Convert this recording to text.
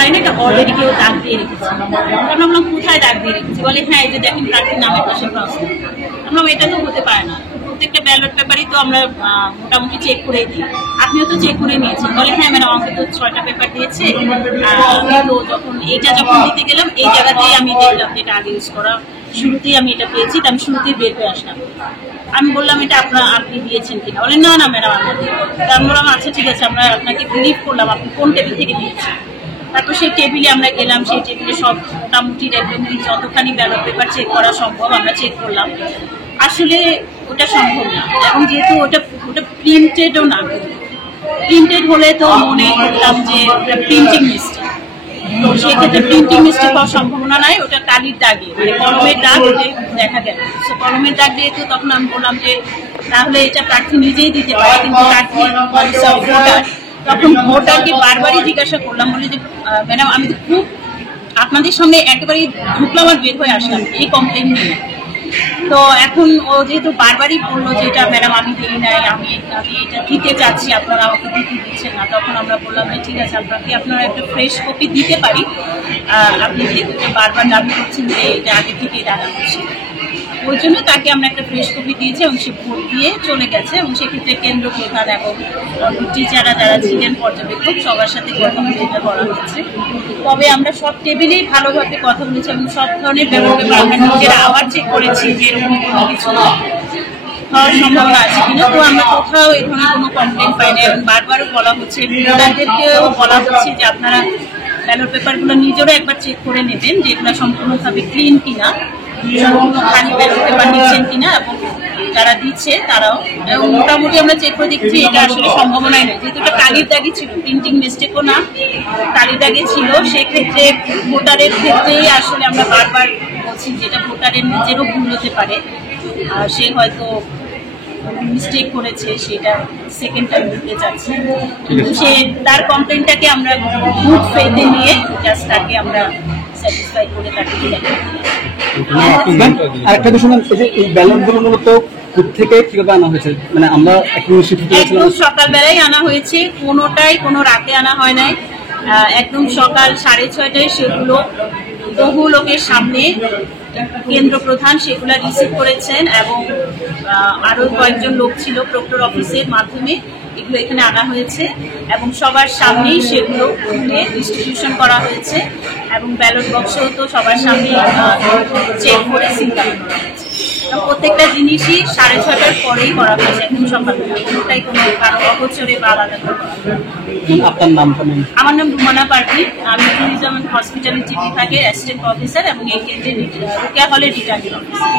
পারি না, এটা অলরেডি কেউ দাগ দিয়ে রেখেছে। আমরা বললাম কোথায় দাগ দিয়ে রেখেছি, বলে হ্যাঁ এই যে দেখেন প্রার্থীর নামের পাশে ক্রস। আমরা এটা তো হতে পারে না, প্রত্যেকটা ব্যালট পেপারই তো আমরা মোটামুটি চেক করে দিই, আপনিও তো চেক করে নিয়েছেন। বলে হ্যাঁ ম্যাডাম আমাকে তো 6টা পেপার দিয়েছে, তো যখন এইটা যখন দিতে গেলাম এই জায়গাতেই আমি দেখলাম যেটা আগে ইউজ করা, শুরুতেই আমি এটা পেয়েছি, আমি শুরুতেই বের করে আসলাম। আমি বললাম এটা আপনি দিয়েছেন কিনা, বলে না না ম্যাডাম আমরা দিই। আমি বললাম আচ্ছা ঠিক আছে, আমরা আপনাকে বিলিভ করলাম, আপনি কোন টেবিল থেকে দিয়েছেন। তারপর সেই টেবিলে আমরা গেলাম, সেই টেবিলে সব মোটামুটি রেগুলারলি যতখানি ব্যালট পেপার চেক করা সম্ভব আমরা চেক করলাম। আসলে ওটা সম্ভব না, এবং যেহেতু ওটা প্রিন্টেডও না, প্রিন্টেড হলে তো মনে করতাম যে ওটা প্রিন্টিং মিস্টেক, তো সেক্ষেত্রে প্রিন্টিং মিস্টেক হওয়ার সম্ভাবনা নাই, ওটা কালির দাগে মানে কলমের দাগ ওতে দেখা গেল। সো কলমের দাগ দিয়ে তো তখন আমি বললাম যে তাহলে এটা প্রার্থী নিজেই দিতে পারে, কিন্তু প্রার্থী ভোটার, তখন ভোটারকে বারবারই জিজ্ঞাসা করলাম, বলে যে ম্যাডাম আমি তো খুব আপনাদের সামনে একেবারেই ঢুকলাম আর বের হয়ে আসলাম এই কমপ্লেন নিয়ে। তো এখন ও যেহেতু বারবারই বললো যে এটা ম্যাডাম আমি দিই নাই, আমি এটা দিতে চাচ্ছি, আপনারা আমাকে দিতে দিচ্ছেন না, তখন আমরা বললাম যে ঠিক আছে আপনারা একটা ফ্রেশ কপি দিতে পারি, আপনি যেহেতু বারবার দাবি করছেন যে এটা আগে থেকেই দাঁড়া হচ্ছে, ওই জন্য তাকে আমরা একটা ফ্রেশ কপি দিয়েছি এবং সে ভোট দিয়ে চলে গেছে। এবং সেক্ষেত্রে কেন্দ্র প্রধান এবং টিচাররা যারা ছিলেন পর্যবেক্ষক সবার সাথে কথা বলে এটা করা হয়েছে। তবে আমরা সব টেবিলেই ভালোভাবে কথা বলেছি এবং সব ধরনের ব্যাপারে আমরা নিজেরা আবার চেক করেছি যে এরকম কোনো কিছু হওয়ার সম্ভাবনা আছে কিনা। তো আমরা কোথাও এই ধরনের কোনো কমপ্লেন পাই না, এবং বারবারও বলা হচ্ছে, ভোটারদেরকেও বলা হচ্ছে যে আপনারা ব্যালট পেপারগুলো নিজেরা একবার চেক করে নেবেন যে এগুলো সম্পূর্ণভাবে ক্লিন কিনা, খালি ব্যালট পেপার নিচ্ছেন কিনা, এবং যারা দিচ্ছে তারাও। এবং মোটামুটি আমরা চেক করে দেখছি এটা আসলে সম্ভাবনাই নেই, যেহেতু এটা কালির দাগই ছিল, প্রিন্টিং মিস্টেকও না, কালির দাগে ছিল। সেক্ষেত্রে ভোটারের ক্ষেত্রেই আসলে আমরা বারবার বলছি যেটা ভোটারের নিজেরও ভুল হতে পারে, সে হয়তো মিস্টেক করেছে, সেটা সেকেন্ড টাইম দিতে চাচ্ছে, কিন্তু সে তার কমপ্লেনটাকে আমরা গুড ফেথে নিয়ে জাস্ট তাকে আমরা স্যাটিসফাই করে তাকে দিলাম। আরেকটা বিষয় এই ব্যালটগুলো মূলত থেকে কিভাবে আনা হয়েছে, মানে আমরা একদম সকালবেলায় আনা হয়েছে, কোনোটাই কোনো রাতে আনা হয় নাই, একদম সকাল 6:30টায় সেগুলো বহু লোকের সামনে কেন্দ্র প্রধান সেগুলো রিসিভ করেছেন, এবং আরো কয়েকজন লোক ছিল প্রক্টর অফিসের মাধ্যমে এগুলো এখানে আনা হয়েছে, এবং সবার সামনেই সেগুলো খুলে ডিস্ট্রিবিউশন করা হয়েছে, এবং ব্যালট বক্সও তো সবার সামনে চেক করে সিল করা হয়েছে। প্রত্যেকটা জিনিসই 6:30টার পরেই করা হয়েছে, একদম সকালবেলা, কোনোটাই কোনো কারো অগোচরে বা আলাদা করা। আপনার নাম? আমার নাম রুমানা পারভিন, আমি ট্যুরিজম অ্যান্ড হসপিটালিটি বিভাগের অ্যাসিস্ট্যান্ট প্রফেসর এবং এই কেন্দ্রের রোকেয়া হলের রিটার্নিং অফিসার।